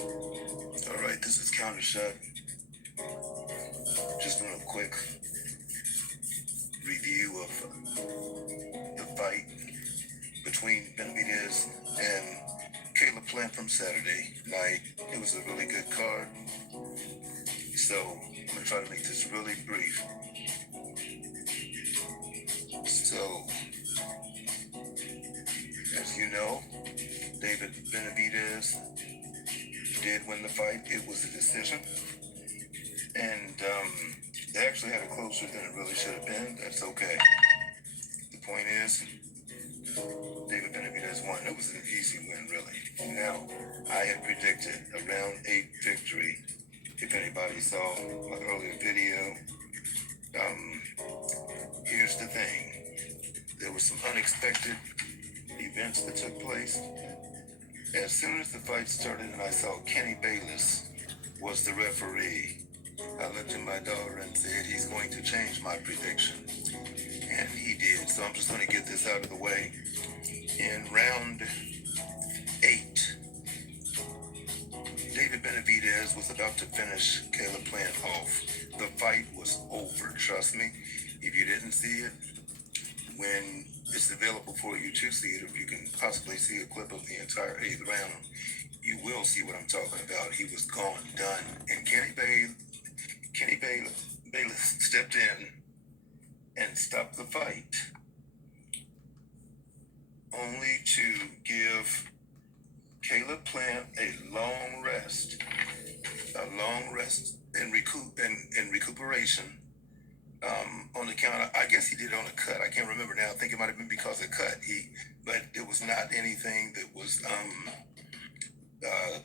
All right, this is Counter Shot. Just doing a quick review of the fight between Benavidez and Caleb Plant from Saturday night. It was a really good card, so I'm gonna try to make this really brief. So, as you know, David Benavidez did win the fight. It was a decision, and they actually had it closer than it really should have been. That's okay. The point is, David Benavidez won. It was an easy win, really. Now, I had predicted a round 8 victory. If anybody saw my earlier video, um, here's the thing. There were some unexpected events that took place. As soon as the fight started and I saw Kenny Bayless was the referee, I looked at my daughter and said, he's going to change my prediction. And he did. So I'm just going to get this out of the way. In round 8, David Benavidez was about to finish Caleb Plant off. The fight was over, trust me. If you didn't see it, when it's available for you to see it, if you can possibly see a clip of the entire 8th round, you will see what I'm talking about. He was gone, done. And Kenny Bayless stepped in and stopped the fight, only to give Caleb Plant a long rest and recuperation. On the count, I guess he did it on a cut. I can't remember now. I think it might have been because of cut. But it was not anything that was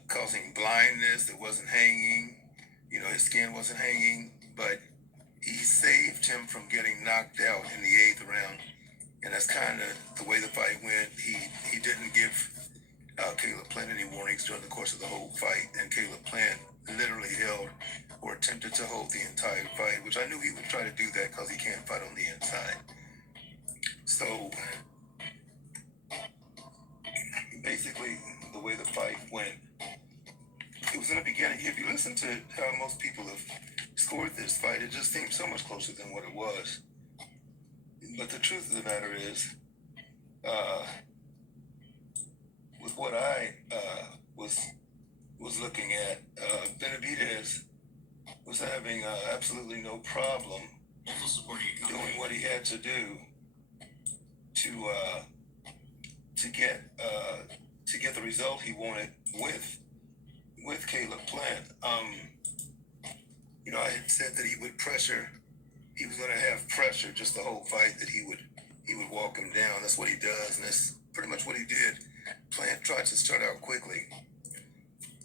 causing blindness. It wasn't hanging. You know, his skin wasn't hanging. But he saved him from getting knocked out in the 8th round. And that's kind of the way the fight went. He didn't give Caleb Plant any warnings during the course of the whole fight, and Caleb Plant literally held or attempted to hold the entire fight, which I knew he would try to do that because he can't fight on the inside. So basically, the way the fight went, it was in the beginning. If you listen to how most people have scored this fight, it just seemed so much closer than what it was. But the truth of the matter is, with what I was looking at, Benavidez was having absolutely no problem doing what he had to do to get the result he wanted with Caleb Plant. You know, I had said that he would pressure. He was going to have pressure just the whole fight. That he would walk him down. That's what he does, and that's pretty much what he did. Plant tried to start out quickly,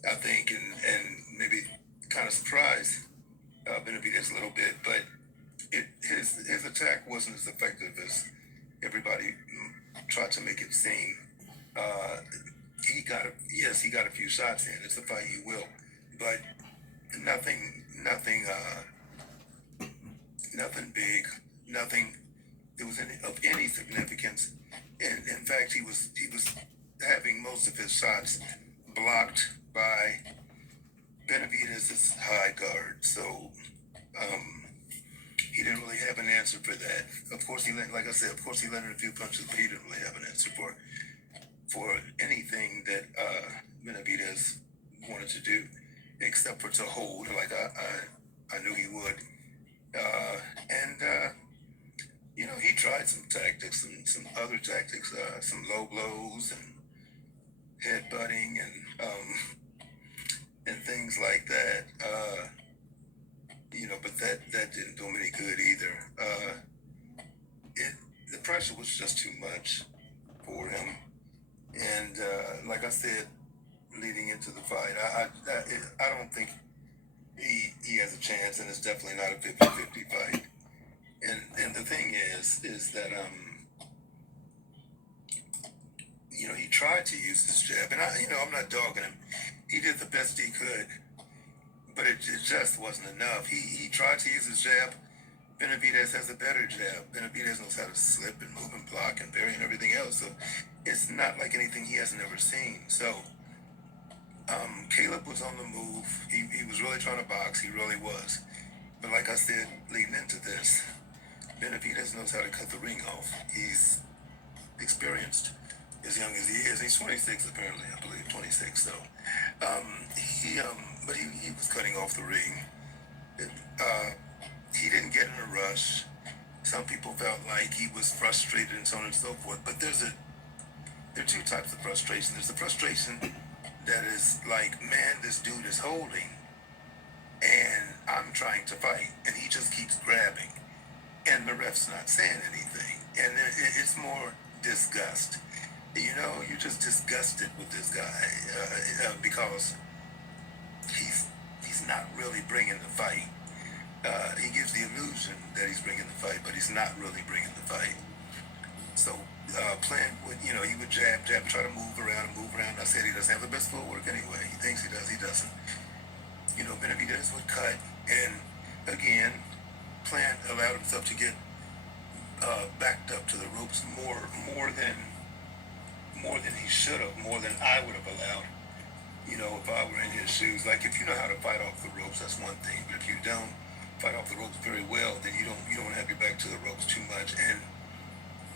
I think, and maybe kind of surprised Benavidez a little bit, but his attack wasn't as effective as everybody tried to make it seem. He got a few shots in. It's a fight, he will, but nothing big, nothing that was of any significance. And in fact, he was having most of his shots blocked by Benavidez's high guard. So he didn't really have an answer for that. Of course, he landed a few punches, but he didn't really have an answer for anything that Benavidez wanted to do, except for to hold, like I knew he would. You know, he tried some tactics, some other tactics, some low blows and headbutting and things like that. You know, but that didn't do him any good either. The pressure was just too much for him, and like I said, leading into the fight, I don't think he has a chance, and it's definitely not a 50-50 fight. And the thing is that you know, he tried to use his jab, and I'm not dogging him. He did the best he could, but it just wasn't enough. He tried to use his jab. Benavidez has a better jab. Benavidez knows how to slip and move and block and parry and everything else. So it's not like anything he has never seen. So Caleb was on the move. He was really trying to box. He really was. But like I said, leading into this, Benavidez knows how to cut the ring off. He's experienced, as young as he is. He's 26 apparently, I believe 26. So, but he was cutting off the ring. It, uh, he didn't get in a rush. Some people felt like he was frustrated and so on and so forth. But there are two types of frustration. There's the frustration that is like, man, this dude is holding, and I'm trying to fight, and he just keeps grabbing, and the ref's not saying anything, and it's more disgust. You know, you're just disgusted with this guy because he's he's not really bringing the fight. He gives the illusion that he's bringing the fight, but he's not really bringing the fight. So Plant would, he would jab, jab, try to move around and move around. I said he doesn't have the best footwork anyway. He thinks he does, he doesn't. Benavidez would cut, and again, Plant allowed himself to get backed up to the ropes more than he should have, more than I would have allowed. If I were in his shoes, like if you know how to fight off the ropes, that's one thing. But if you don't fight off the ropes very well, then you don't have your back to the ropes too much. And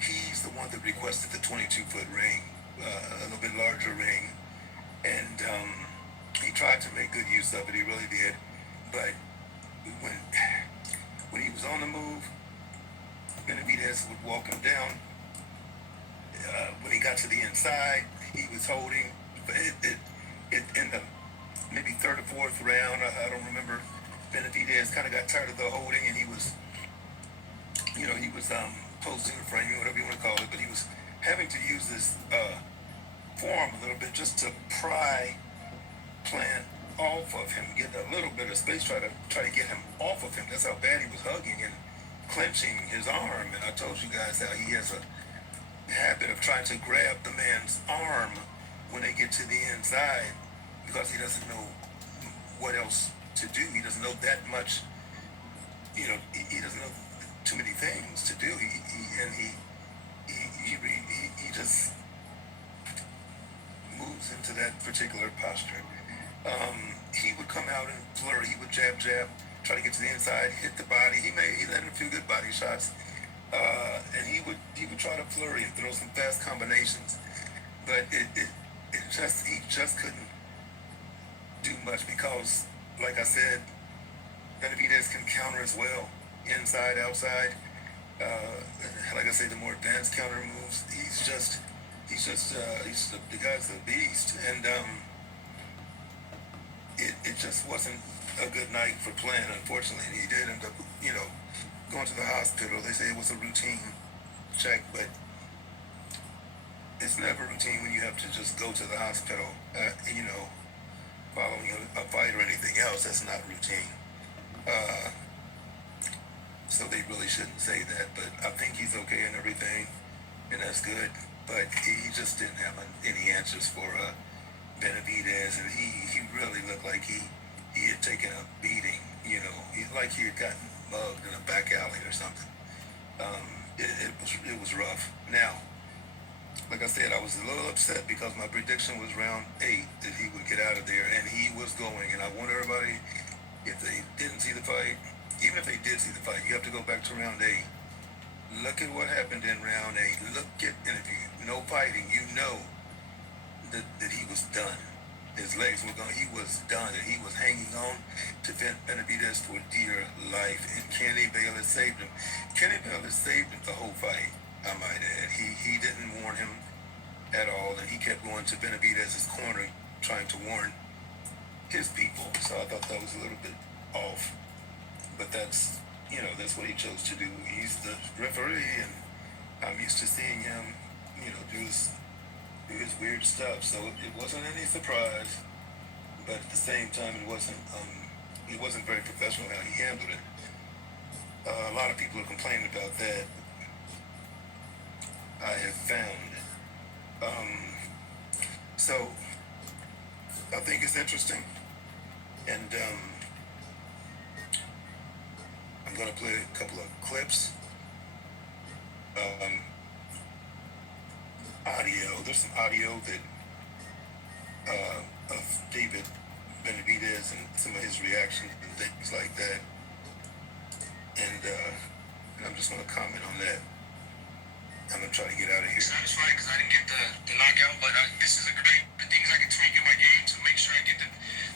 he's the one that requested the 22-foot ring, a little bit larger ring, and he tried to make good use of it. He really did. But when when he was on the move, Benavidez would walk him down. When he got to the inside, he was holding. But in the maybe third or fourth round, I don't remember. Benavidez kind of got tired of the holding, and he was posting or framing, whatever you want to call it, but he was having to use this form a little bit just to pry Plant off of him, get a little bit of space, try to get him off of him. That's how bad he was hugging and clenching his arm. And I told you guys how he has a habit of trying to grab the man's arm when they get to the inside because he doesn't know what else to do. He doesn't know that much. He doesn't know too many things to do. He just moves into that particular posture. He would come out and flurry. He would jab, jab, try to get to the inside, hit the body. He landed a few good body shots, and he would try to flurry and throw some fast combinations. But he just couldn't do much because, like I said, Benavidez can counter as well, inside, outside. Like I say, the more advanced counter moves. The guy's a beast, and it just wasn't a good night for Plant, unfortunately. And he did end up, going to the hospital. They say it was a routine check, but it's never routine when you have to just go to the hospital, following a fight or anything else. That's not routine. Uh, so they really shouldn't say that, but I think he's okay and everything, and that's good. But he just didn't have any answers for Benavidez, and he really looked like he had taken a beating, like he had gotten mugged in a back alley or something. It was rough. Now, like I said, I was a little upset because my prediction was round 8 that he would get out of there, and he was going. And I want everybody, if they didn't see the fight, even if they did see the fight, you have to go back to round 8. Look at what happened in round 8. And if you know fighting, you know that he was done. His legs were gone. He was done, and he was hanging on to Benavidez for dear life. And Kenny Bayless saved him. Kenny Bayless saved him the whole fight, I might add. He didn't warn him at all, and he kept going to Benavidez's corner, trying to warn his people. So I thought that was a little bit off. But that's what he chose to do. He's the referee, and I'm used to seeing him, do his weird stuff. So it wasn't any surprise, but at the same time, it wasn't very professional how he handled it. A lot of people are complaining about that. I have found. So I think it's interesting, and I'm gonna play a couple of clips. Um, Audio. There's some audio that of David Benavidez and some of his reactions and things like that. And I'm just going to comment on that. I'm going to try to get out of here. Satisfied because I didn't get the knockout, but this is a great things I can tweak in my game to make sure I get the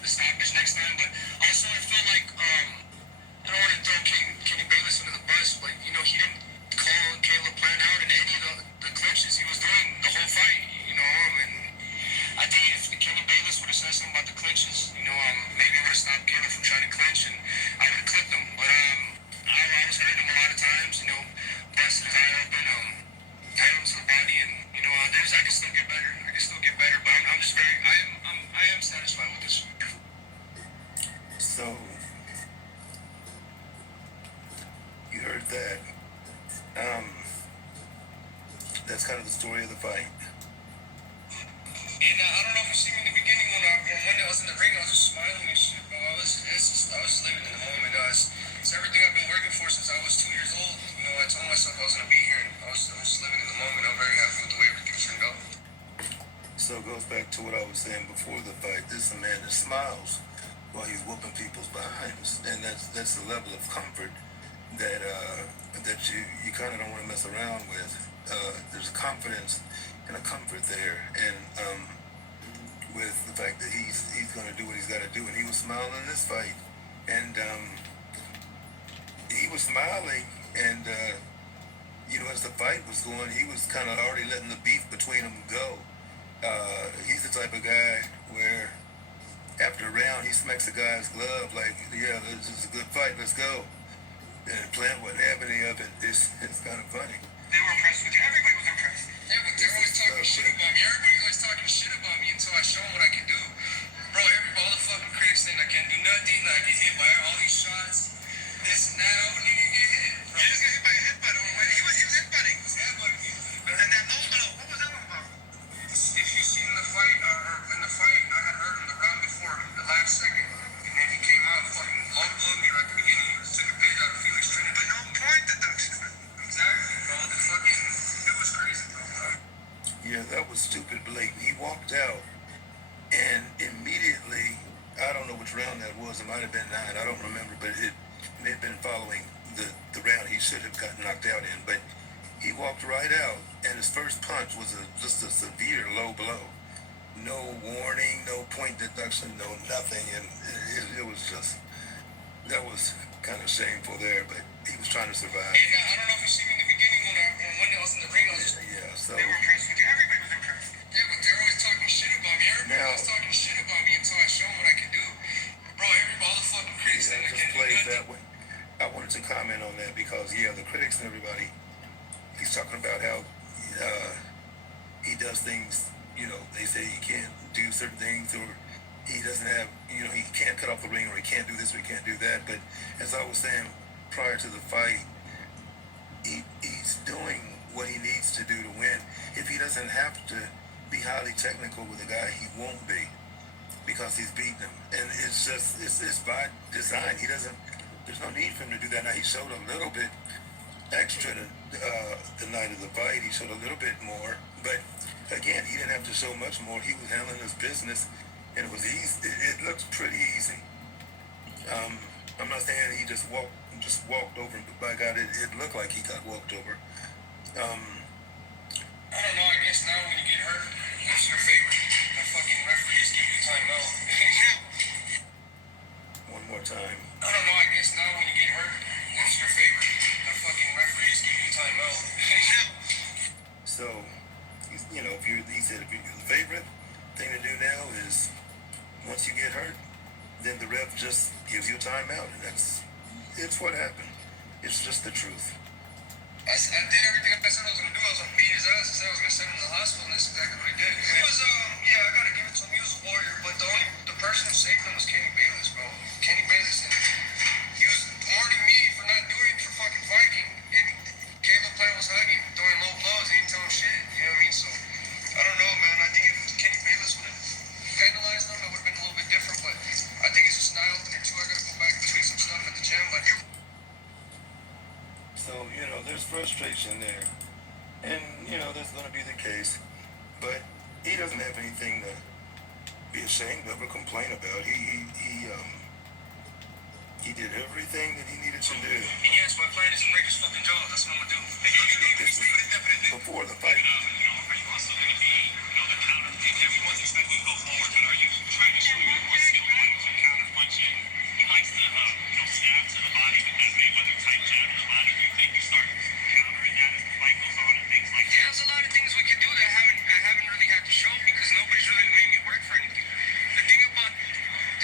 stoppage next time. But also, I feel like I don't want to throw Kenny Bayless under the bus, but he didn't call Caleb Plant out in any of the clinches he was doing the whole fight. And I think if Kenny Bayless would have said something about the clinches, maybe it would have stopped Caleb from trying to clinch, and I would have clipped him. But I was hurting him a lot of times. Busted his eye open, tied him to the body, and I can still get better. But I'm just I am satisfied with this. So, you heard that. That's kind of the story of the fight. And I don't know if you see me in the beginning when I was in the ring, I was just smiling and shit, bro. I was just living in the moment, guys. It's everything I've been working for since I was 2 years old. I told myself I was gonna be here, and I was just living in the moment. I'm very happy with the way everything turned out. So it goes back to what I was saying before the fight. This is a man that smiles while he's whooping people's behinds, and that's the level of comfort that you kind of don't want to mess around with. There's a confidence and a comfort there, and with the fact that he's going to do what he's got to do, and he was smiling in this fight, and he was smiling, and as the fight was going, he was kind of already letting the beef between them go. He's the type of guy where after a round he smacks the guy's glove like, yeah, this is a good fight, let's go. And Plant wouldn't have any of it. It's kind of funny. They were impressed with you. Everybody was impressed. Yeah, but they're always talking shit about me. Everybody's always talking shit about me until I show them what I can do. Bro, all the fucking critics think I can't do nothing, that I get hit by all these shots, this and that. I wouldn't even get hit. Bro. You just got hit by a headbutt on the way. He was headbutting. He was headbutting me. And then that low blow, what was that one about? If you see in the fight, I had hurt him the round before, the last second. And then he came out and fucking low blowed me right at the beginning. He took a page out of Felix Trinity. But no point deduction. Exactly, bro. It was crazy, bro. Yeah, that was stupid blatant. He walked out, and immediately, I don't know which round that was. It might have been 9. I don't remember, but it may have been following the round he should have gotten knocked out in. But he walked right out, and his first punch was just a severe low blow. No warning, no point deduction, no nothing, and it was just, that was kind of shameful there, but he was trying to survive. And I don't know if you see me in the beginning when I was in the ring. So they were impressed with you. Everybody was impressed. Yeah, but they're always talking shit about me. Everybody was talking shit about me until I show them what I can do. Bro, all the fucking critics think I can't do nothing. That way. I wanted to comment on that because, the critics and everybody, he's talking about how he does things, they say he can't do certain things, or he doesn't have, he can't cut off the ring, or he can't do this, or he can't do that. But as I was saying prior to the fight, he's doing what he needs to do to win. If he doesn't have to be highly technical with a guy, he won't be, because he's beaten him. And it's by design. There's no need for him to do that. Now, he showed a little bit extra the night of the fight. He showed a little bit more, but again, he didn't have to show much more. He was handling his business, and it was easy. It looks pretty easy. I'm not saying he just walked over him, but by God, it looked like he got walked over. I don't know, I guess now when you get hurt, what's your favorite? The fucking referees give you time out. One more time. I don't know, I guess now when you get hurt, what's your favorite? The fucking referees give you time out. So, he said if you're the favorite thing to do now is, once you get hurt, then the ref just gives you a timeout, and it's what happened. It's just the truth. I did everything I said I was going to do. I was going to beat his ass. I said I was going to send him to the hospital, and that's exactly what I did. He was, I got to give it to him. He was a warrior, but the person who saved him was Kenny Bayless, bro. Kenny Bayless, and he was warning me for not doing it for fucking fighting, and Caleb Plant was hugging, throwing low blows, and he didn't tell him shit, you know what I mean? So, I don't know, man. I think if Kenny Bayless would have penalized him, it would have been a little bit different, but I think it's just an eye-opener, too. I got to go back and tweak some stuff at the gym, but So, there's frustration there. And, that's going to be the case. But he doesn't have anything to be be ashamed of or complain about. He did everything that he needed to do. And yes, my plan is to break his fucking jaw. That's what I'm gonna do. This was before the fight. Are you also going to be, the counter? Everyone's expecting to go forward, but are you trying to show more skill when you're counter punching? He likes to, stab to the body with that Mayweather type jab to the body. Do you think you start countering that as the fight goes on and things like that? Yeah, there's a lot of things we can do that I haven't really had to show because nobody's really made me work for anything. The thing about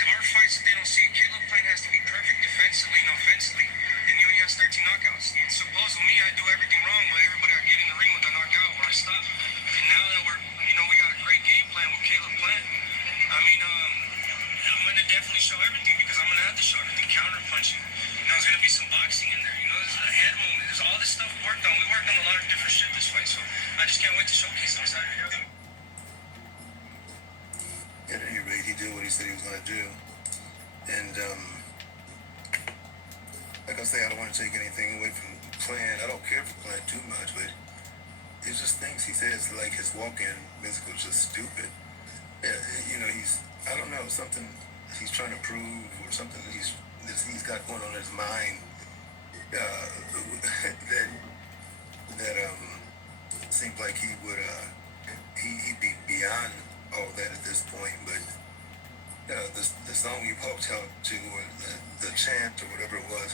our fights that they don't see, Caleb plan has to be perfect defensively and offensively, and he only has 13 knockouts. And supposedly me, I do everything wrong, while everybody I get in the ring with a knockout or I stop. And now that we got a great game plan with Caleb plan. I mean, I'm gonna definitely show everything because I'm gonna have to show everything. Counter punching. There's gonna be some boxing in there. There's a head movement. There's all this stuff we worked on. We worked on a lot of different shit this fight, so I just can't wait to showcase it on Saturday. At any rate, he did what he said he was going to do. And, like I say, I don't want to take anything away from Plant. I don't care for Plant too much, but it's just things he says, like his walk-in music was just stupid. I don't know, something he's trying to prove or something that he's got going on in his mind that seems like he would, he'd be beyond all that at this point, but the song you poked out to, or the chant or whatever it was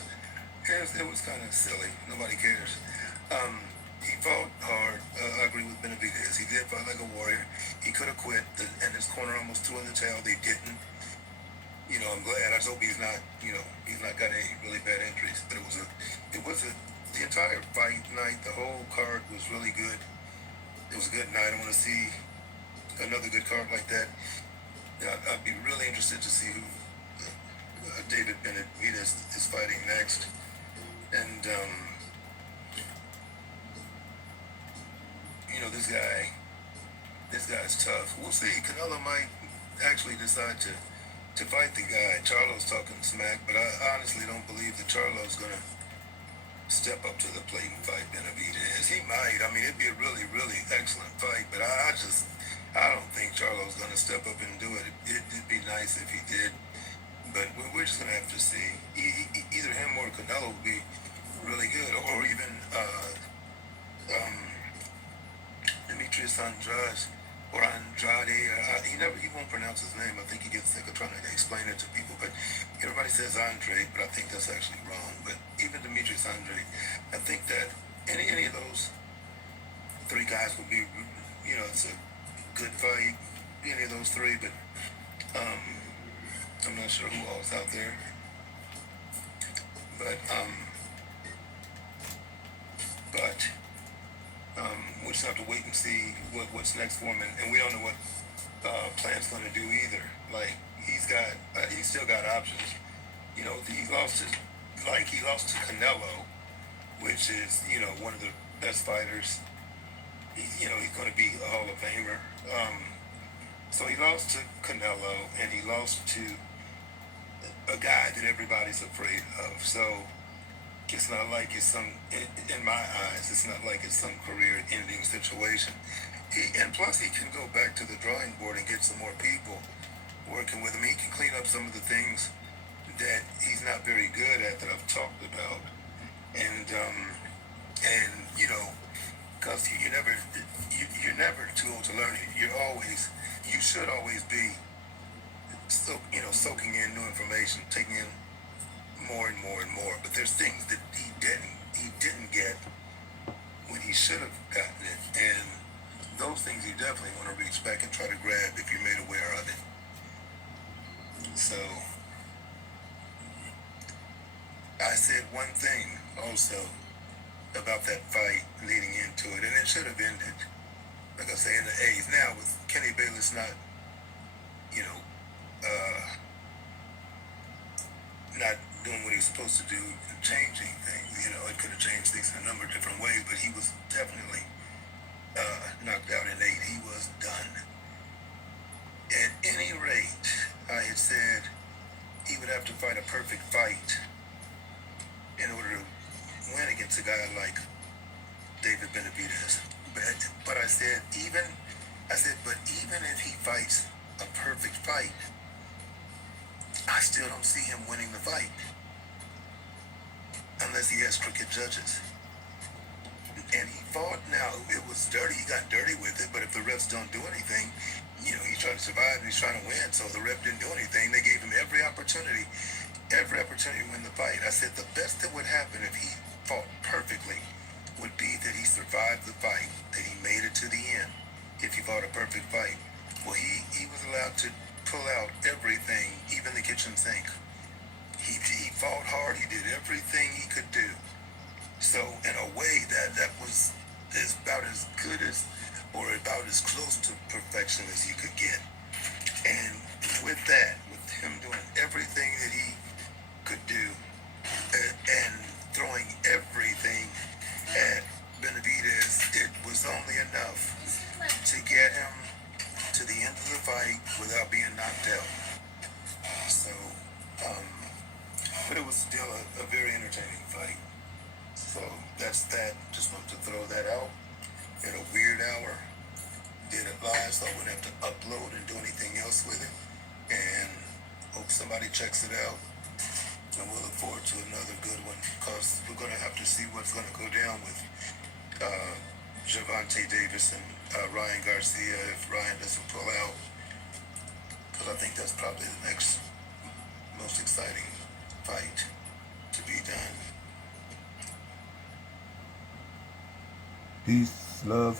kind of silly. Nobody cares. He fought hard. I agree with Benavidez. He did fight like a warrior. He could have quit, and his corner almost threw in the towel. They didn't. I'm glad. I just hope he's not got any really bad injuries. But the entire fight night, the whole card was really good. It was a good night. I want to see another good card like that. I'd be really interested to see who David Benavidez is fighting next. And, this guy's tough. We'll see. Canelo might actually decide to fight the guy. Charlo's talking smack, but I honestly don't believe that Charlo's going to step up to the plate and fight Benavidez. He might. I mean, it'd be a really, really excellent fight, but I don't think Charlo's going to step up and do it. It'd be nice if he did, but we're just going to have to see. Either him or Canelo would be really good, or even Demetrius Andrade, he won't pronounce his name. I think he gets sick of trying to explain it to people, but everybody says Andre, but I think that's actually wrong. But even Demetrius Andrade, I think that any of those three guys will be, it's a good fight, any of those three, but I'm not sure who all's out there. But we'll just have to wait and see what's next for him, and we don't know what Plant's going to do either. Like he's still got options. He lost to Canelo, which is one of the best fighters. He's going to be a Hall of Famer. So he lost to Canelo, and he lost to a guy that everybody's afraid of. So it's not like it's in my eyes, it's not like it's some career-ending situation. And plus, he can go back to the drawing board and get some more people working with him. He can clean up some of the things that he's not very good at that I've talked about. And because you're never too old to learn. You should always be, soaking in new information, taking in more and more and more. But there's things that he didn't get when he should have gotten it, and those things you definitely want to reach back and try to grab if you're made aware of it. So I said one thing also about that fight leading into it, and it should have ended, like I say, in the 8th. Now with Kenny Bayless not not doing what he was supposed to do, changing things, it could have changed things in a number of different ways, but he was definitely knocked out in 8. He was done. At any rate, I had said he would have to fight a perfect fight in order to win against a guy like David Benavidez. But I said, even if he fights a perfect fight, I still don't see him winning the fight unless he has crooked judges. And he fought. Now, it was dirty. He got dirty with it, but if the refs don't do anything, he's trying to survive and he's trying to win. So the ref didn't do anything. They gave him every opportunity to win the fight. I said the best that would happen if he fought perfectly would be that he survived the fight, that he made it to the end. If he fought a perfect fight, well, he was allowed to pull out everything, even the kitchen sink. He fought hard. He did everything he could do. So in a way, that was about as good as, or about as close to perfection as you could get. And with that, with him doing everything that he could do, and throwing everything at Benavidez, it was only enough to get him to the end of the fight without being knocked out. So, but it was still a very entertaining fight. So that's that. Just wanted to throw that out at a weird hour. Did it live, so I wouldn't have to upload and do anything else with it. And hope somebody checks it out. And we'll look forward to another good one, because we're going to have to see what's going to go down with Gervonta Davis and Ryan Garcia if Ryan doesn't pull out. Because I think that's probably the next most exciting fight to be done. Peace, love.